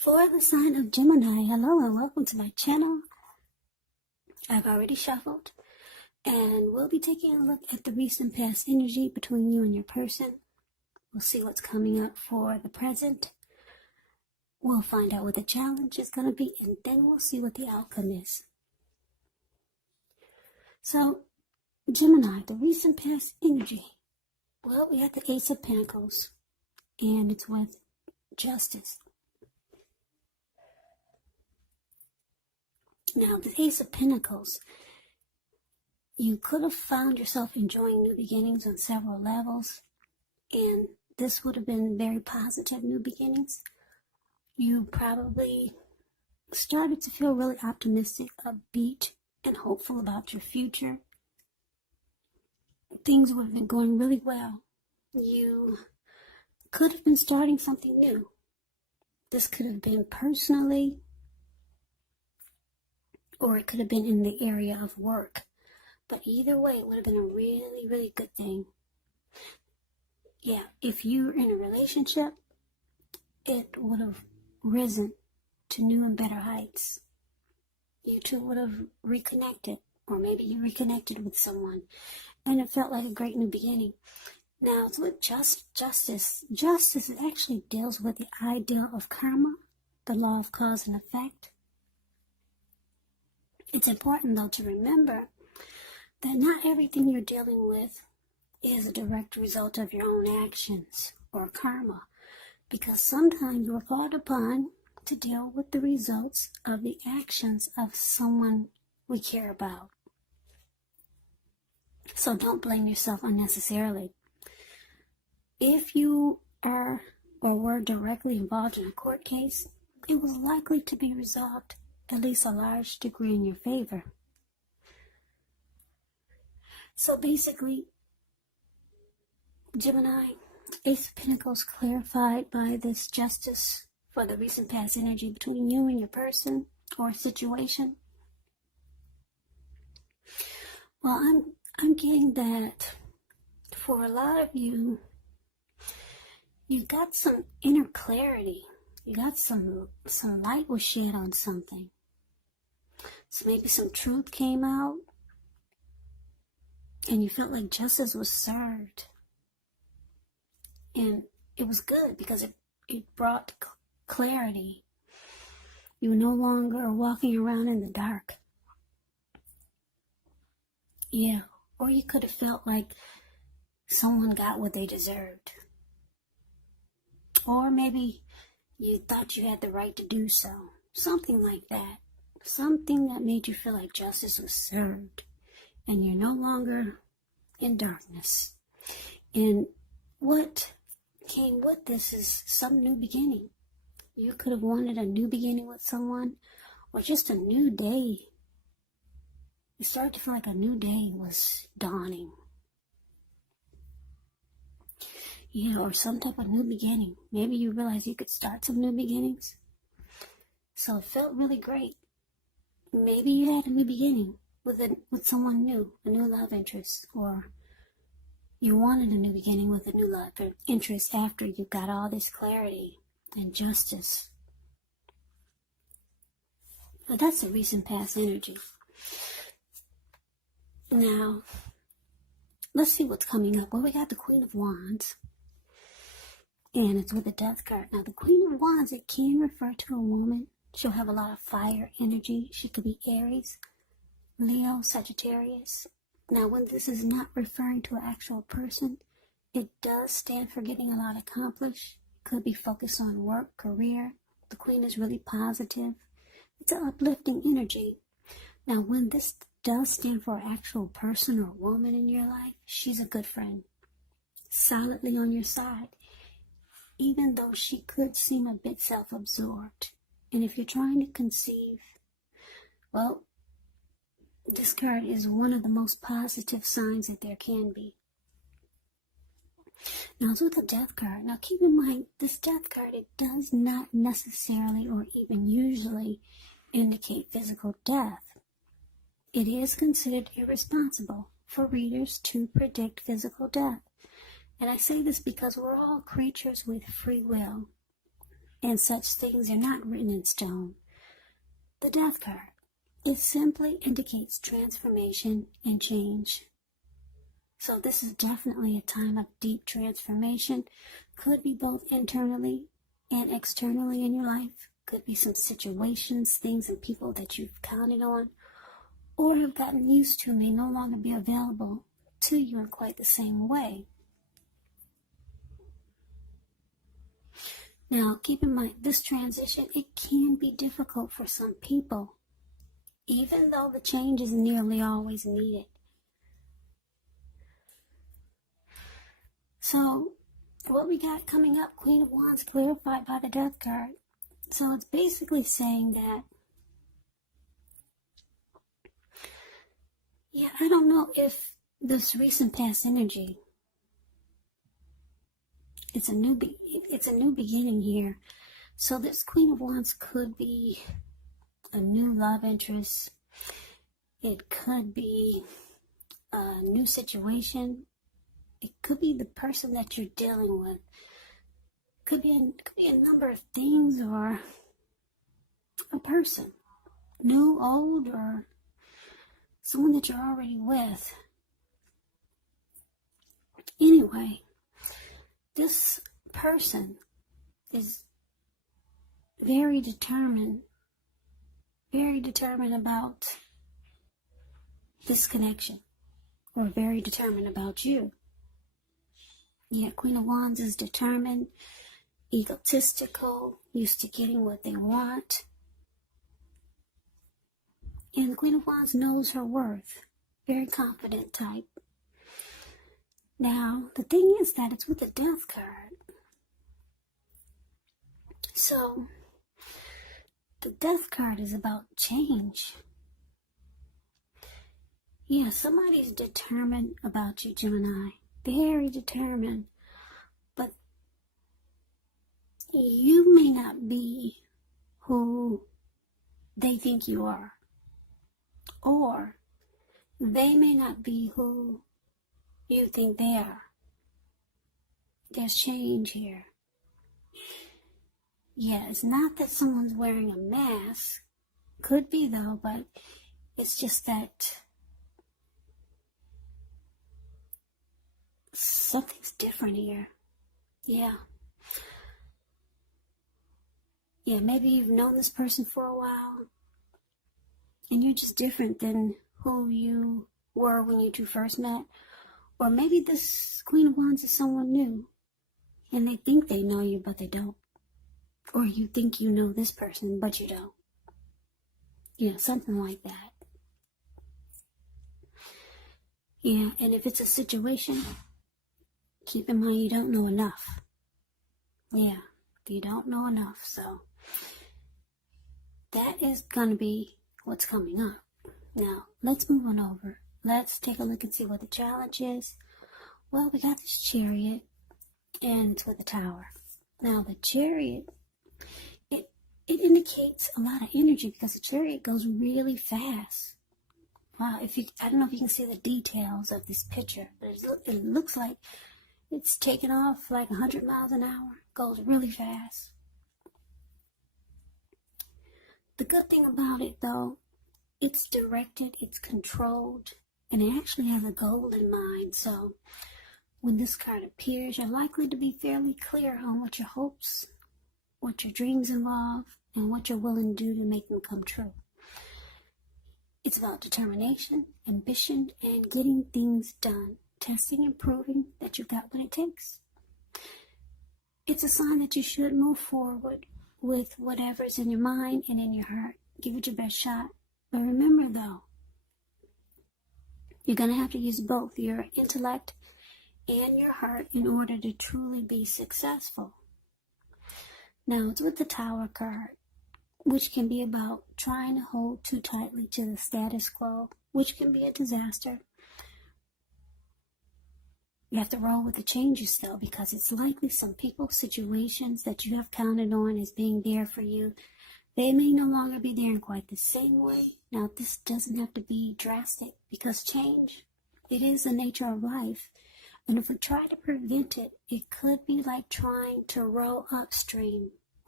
For the sign of Gemini, hello and welcome to my channel. I've already shuffled and we'll be taking a look at the recent past energy between you and your person. We'll see what's coming up for the present. We'll find out what the challenge is going to be, and then we'll see what the outcome is. So, Gemini, the recent past energy. Well, we have the Ace of Pentacles and it's with Justice. Now, the Ace of Pentacles, you could have found yourself enjoying new beginnings on several levels, and this would have been very positive new beginnings. You probably started to feel really optimistic, upbeat, and hopeful about your future. Things would have been going really well. You could have been starting something new. This could have been personally, or it could have been in the area of work. But either way, it would have been a really, really good thing. Yeah, if you're in a relationship, it would have risen to new and better heights. You two would have reconnected, or maybe you reconnected with someone, and it felt like a great new beginning. Now, it's with justice. Justice actually deals with the idea of karma, the law of cause and effect. It's important, though, to remember that not everything you're dealing with is a direct result of your own actions or karma, because sometimes you're called upon to deal with the results of the actions of someone we care about. So don't blame yourself unnecessarily. If you are or were directly involved in a court case, it was likely to be resolved at least a large degree in your favor. So basically, Gemini, Ace of Pentacles clarified by this justice for the recent past energy between you and your person or situation. Well, I'm getting that for a lot of you, you got some inner clarity. You got some light was shed on something. So maybe some truth came out and you felt like justice was served. And it was good because it brought clarity. You were no longer walking around in the dark. Yeah, or you could have felt like someone got what they deserved. Or maybe you thought you had the right to do so. Something like that. Something that made you feel like justice was served. And you're no longer in darkness. And what came with this is some new beginning. You could have wanted a new beginning with someone, or just a new day. You started to feel like a new day was dawning. Yeah, or some type of new beginning. Maybe you realized you could start some new beginnings. So it felt really great. Maybe you had a new beginning with someone new, a new love interest, or you wanted a new beginning with a new love interest after you got all this clarity and justice. But that's a recent past energy. Now, let's see what's coming up. Well, we got the Queen of Wands, and it's with the Death card. Now, the Queen of Wands, it can refer to a woman. She'll have a lot of fire energy. She could be Aries, Leo, Sagittarius. Now, when this is not referring to an actual person, it does stand for getting a lot accomplished. Could be focused on work, career. The Queen is really positive. It's an uplifting energy. Now, when this does stand for an actual person or woman in your life, she's a good friend. Solidly on your side. Even though she could seem a bit self-absorbed. And if you're trying to conceive, well, this card is one of the most positive signs that there can be. Now, it's with the Death card. Now, keep in mind, this Death card, it does not necessarily or even usually indicate physical death. It is considered irresponsible for readers to predict physical death. And I say this because we're all creatures with free will. and such things are not written in stone. The Death card, it simply indicates transformation and change. So this is definitely a time of deep transformation. Could be both internally and externally in your life. Could be some situations, things, and people that you've counted on or have gotten used to may no longer be available to you in quite the same way. Now, keep in mind, this transition, it can be difficult for some people, even though the change is nearly always needed. So, what we got coming up, Queen of Wands clarified by the Death card. So it's basically saying that, I don't know if this recent past energy, it's a new beginning here. So this Queen of Wands could be a new love interest. It could be a new situation. It could be the person that you're dealing with. Could be a number of things, or a person, new, old, or someone that you're already with. Anyway, this person is very determined about this connection, or very determined about you. Queen of Wands is determined, egotistical, used to getting what they want. And the Queen of Wands knows her worth. Very confident type. Now, the thing is that it's with the Death card. So, the Death card is about change. Somebody's determined about you, Gemini. Very determined. But you may not be who they think you are. Or they may not be who you think they are. There's change here. It's not that someone's wearing a mask. Could be though, but it's just that something's different here. Maybe you've known this person for a while, and you're just different than who you were when you two first met. Or maybe this Queen of Wands is someone new, and they think they know you, but they don't. Or you think you know this person, but you don't. Something like that. And if it's a situation, keep in mind you don't know enough. You don't know enough. So that is going to be what's coming up. Now, let's move on over. Let's take a look and see what the challenge is. Well, we got this Chariot, and it's with the Tower. Now, the Chariot, it indicates a lot of energy because the Chariot goes really fast. Wow, I don't know if you can see the details of this picture, but it looks like it's taking off like 100 miles an hour. Goes really fast. The good thing about it, though, it's directed, it's controlled, and it actually has a goal in mind. So when this card appears, you're likely to be fairly clear on what your hopes, what your dreams involve, and what you're willing to do to make them come true. It's about determination, ambition, and getting things done. Testing and proving that you've got what it takes. It's a sign that you should move forward with whatever's in your mind and in your heart. Give it your best shot. But remember, though, you're going to have to use both your intellect and your heart in order to truly be successful. Now, it's with the Tower card, which can be about trying to hold too tightly to the status quo, which can be a disaster. You have to roll with the changes, though, because it's likely some people, situations that you have counted on as being there for you, they may no longer be there in quite the same way. Now, this doesn't have to be drastic, because change, it is the nature of life. And if we try to prevent it, it could be like trying to row upstream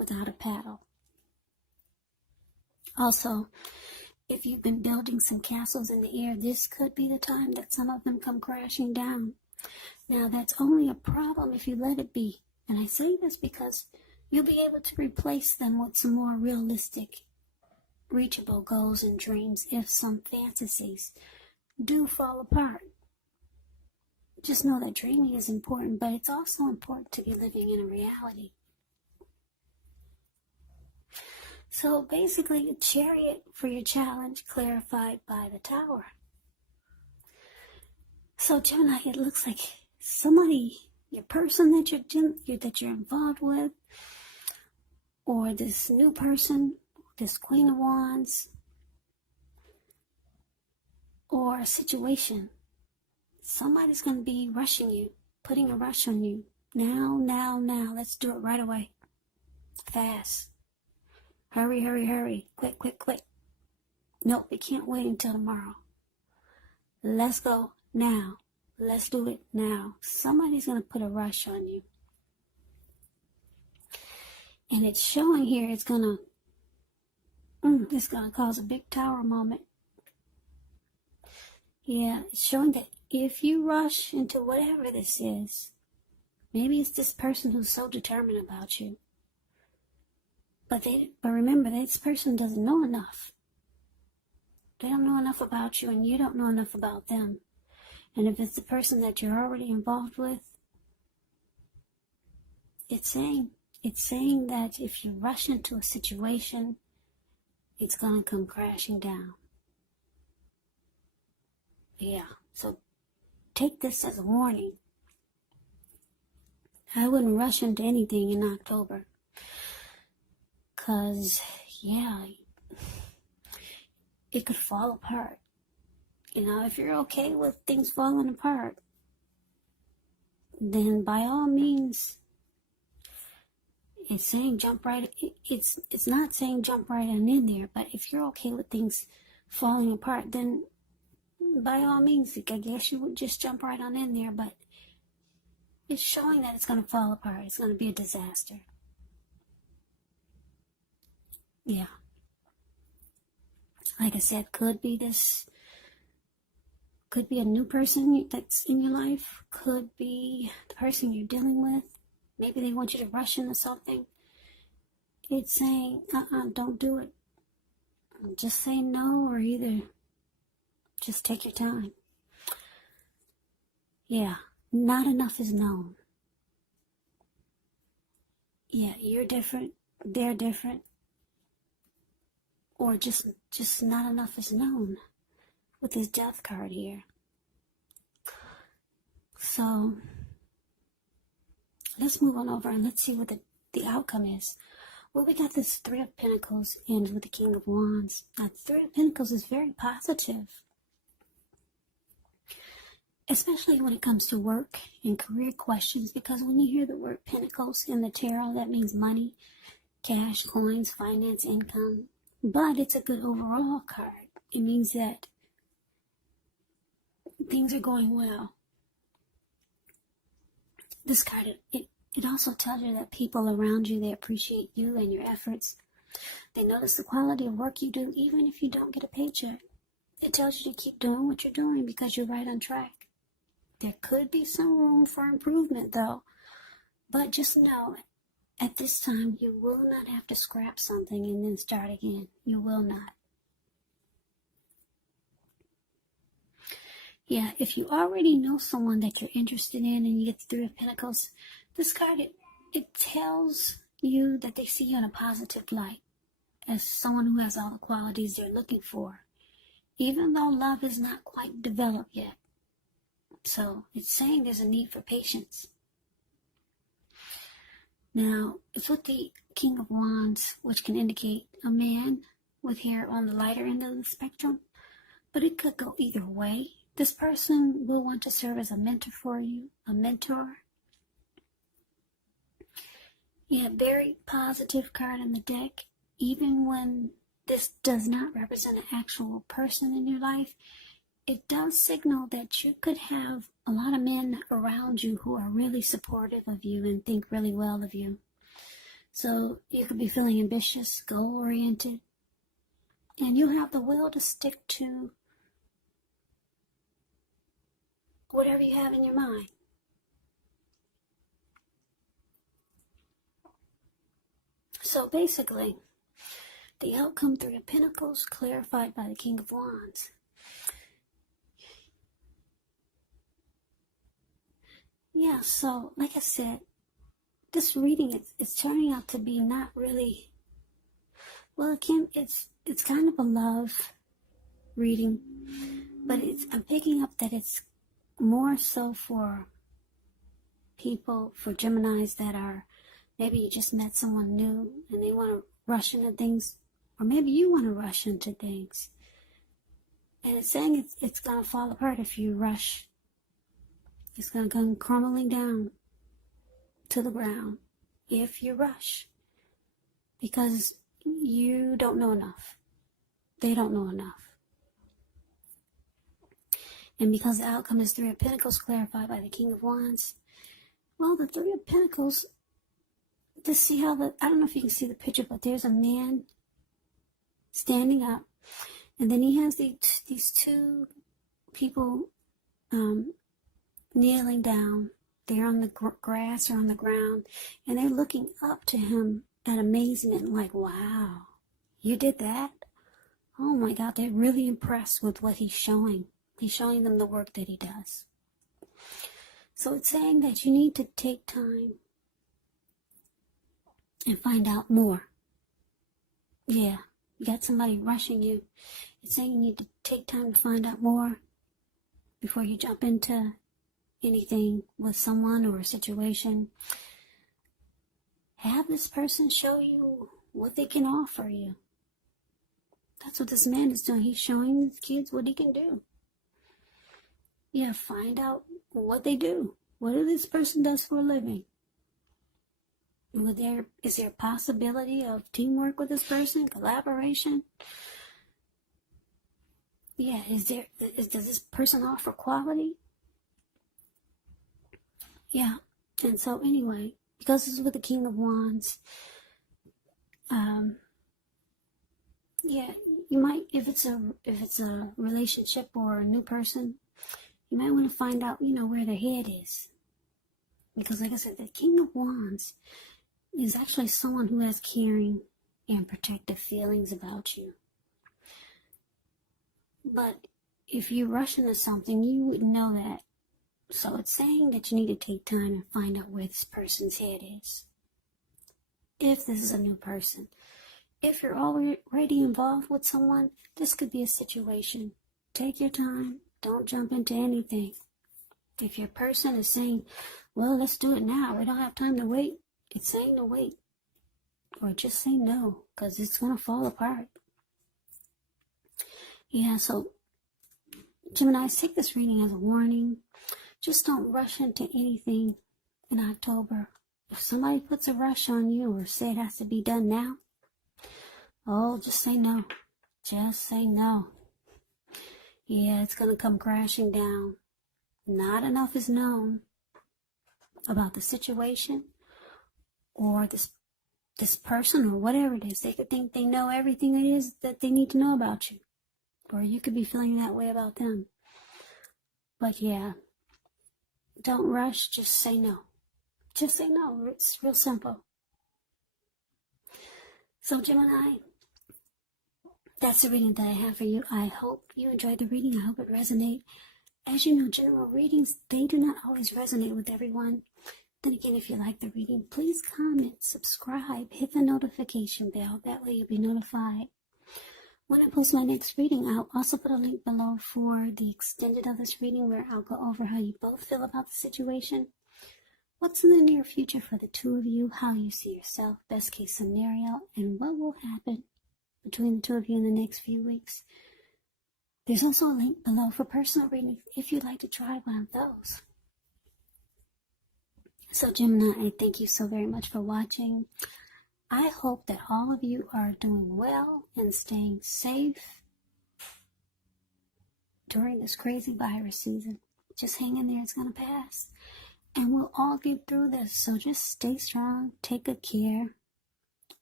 without a paddle. Also, if you've been building some castles in the air, this could be the time that some of them come crashing down. Now, that's only a problem if you let it be. And I say this because you'll be able to replace them with some more realistic, reachable goals and dreams if some fantasies do fall apart. Just know that dreaming is important, but it's also important to be living in a reality. So basically, a Chariot for your challenge clarified by the Tower. So Gemini, it looks like somebody, your person that you're involved with, or this new person, this Queen of Wands, or a situation. Somebody's going to be rushing you, putting a rush on you. Now. Let's do it right away. Fast. Hurry. Quick. Nope, it can't wait until tomorrow. Let's go now. Let's do it now. Somebody's going to put a rush on you. And it's showing here it's going to cause a big Tower moment. Yeah, it's showing that if you rush into whatever this is, maybe it's this person who's so determined about you. But remember, this person doesn't know enough. They don't know enough about you, and you don't know enough about them. And if it's the person that you're already involved with, it's saying that if you rush into a situation, it's going to come crashing down. Yeah, so take this as a warning. I wouldn't rush into anything in October. Because, yeah, it could fall apart. You know, if you're okay with things falling apart, then by all means, it's saying jump right. It's not saying jump right on in there, but if you're okay with things falling apart, then by all means, I guess you would just jump right on in there. But it's showing that it's going to fall apart. It's going to be a disaster. Yeah. Like I said, could be a new person that's in your life. Could be the person you're dealing with. Maybe they want you to rush into something. It's saying, don't do it. Just say no, or either just take your time. Yeah, not enough is known. Yeah, you're different. They're different. Or just not enough is known with this Death card here. So let's move on over and let's see what the outcome is. Well, we got this Three of Pentacles ends with the King of Wands. Now, Three of Pentacles is very positive, especially when it comes to work and career questions, because when you hear the word Pentacles in the tarot, that means money, cash, coins, finance, income. But it's a good overall card. It means that things are going well. This card, it also tells you that people around you, they appreciate you and your efforts. They notice the quality of work you do, even if you don't get a paycheck. It tells you to keep doing what you're doing because you're right on track. There could be some room for improvement, though. But just know, at this time, you will not have to scrap something and then start again. You will not. Yeah, if you already know someone that you're interested in and you get the Three of Pentacles, this card, it tells you that they see you in a positive light as someone who has all the qualities they're looking for, even though love is not quite developed yet. So it's saying there's a need for patience. Now, it's with the King of Wands, which can indicate a man with hair on the lighter end of the spectrum, but it could go either way. This person will want to serve as a mentor for you, a mentor. Yeah, very positive card in the deck. Even when this does not represent an actual person in your life, it does signal that you could have a lot of men around you who are really supportive of you and think really well of you. So you could be feeling ambitious, goal-oriented, and you have the will to stick to whatever you have in your mind. So basically, the outcome, Three of Pentacles, clarified by the King of Wands. Yeah, so like I said, this reading it's turning out to be not really, well, it's kind of a love reading, but I'm picking up that it's more so for people, for Geminis that are, maybe you just met someone new and they want to rush into things, or maybe you want to rush into things. And it's saying it's going to fall apart if you rush. It's going to come crumbling down to the ground if you rush, because you don't know enough. They don't know enough. And because the outcome is Three of Pentacles clarified by the King of Wands, well, the Three of Pentacles, to see how I don't know if you can see the picture, but there's a man standing up, and then he has these two people kneeling down. They're on the grass or on the ground, and they're looking up to him at amazement, like, wow, you did that? Oh my God, they're really impressed with what he's showing. He's showing them the work that he does. So it's saying that you need to take time and find out more. Yeah, you got somebody rushing you. It's saying you need to take time to find out more before you jump into anything with someone or a situation. Have this person show you what they can offer you. That's what this man is doing. He's showing these kids what he can do. Yeah, find out what they do. What this person does for a living. Is there a possibility of teamwork with this person? Collaboration? Yeah, does this person offer quality? Yeah, and so anyway, because this is with the King of Wands, yeah, you might, if it's a relationship or a new person, you might want to find out, where their head is. Because like I said, the King of Wands is actually someone who has caring and protective feelings about you. But if you rush into something, you wouldn't know that. So it's saying that you need to take time and find out where this person's head is. If this is a new person. If you're already involved with someone, this could be a situation. Take your time. Don't jump into anything. If your person is saying, well, let's do it now, we don't have time to wait, it's saying to wait. Or just say no, because it's going to fall apart. Yeah, so Geminis, take this reading as a warning. Just don't rush into anything in October. If somebody puts a rush on you or say it has to be done now, oh, just say no. Just say no. Yeah, it's going to come crashing down. Not enough is known about the situation or this person or whatever it is. They could think they know everything it is that they need to know about you. Or you could be feeling that way about them. But yeah, don't rush, just say no. Just say no. It's real simple. So Gemini, that's the reading that I have for you. I hope you enjoyed the reading. I hope it resonated. As you know, general readings, they do not always resonate with everyone. Then again, if you like the reading, please comment, subscribe, hit the notification bell. That way you'll be notified when I post my next reading. I'll also put a link below for the extended of this reading where I'll go over how you both feel about the situation. What's in the near future for the two of you, how you see yourself, best case scenario, and what will happen between the two of you in the next few weeks. There's also a link below for personal readings if you'd like to try one of those. So Gemini, I thank you so very much for watching. I hope that all of you are doing well and staying safe during this crazy virus season. Just hang in there, it's going to pass. And we'll all get through this, so just stay strong, take good care,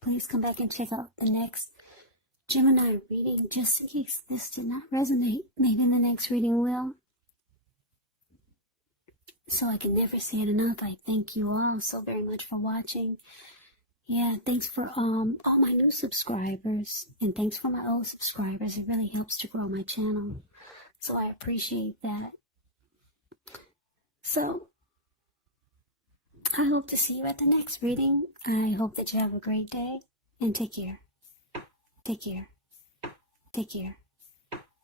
Please come back and check out the next Gemini reading, just in case this did not resonate. Maybe the next reading will. So I can never say it enough. I thank you all so very much for watching. Yeah, thanks for all my new subscribers, and thanks for my old subscribers. It really helps to grow my channel, so I appreciate that. So I hope to see you at the next reading. I hope that you have a great day, and take care. Take care. Take care.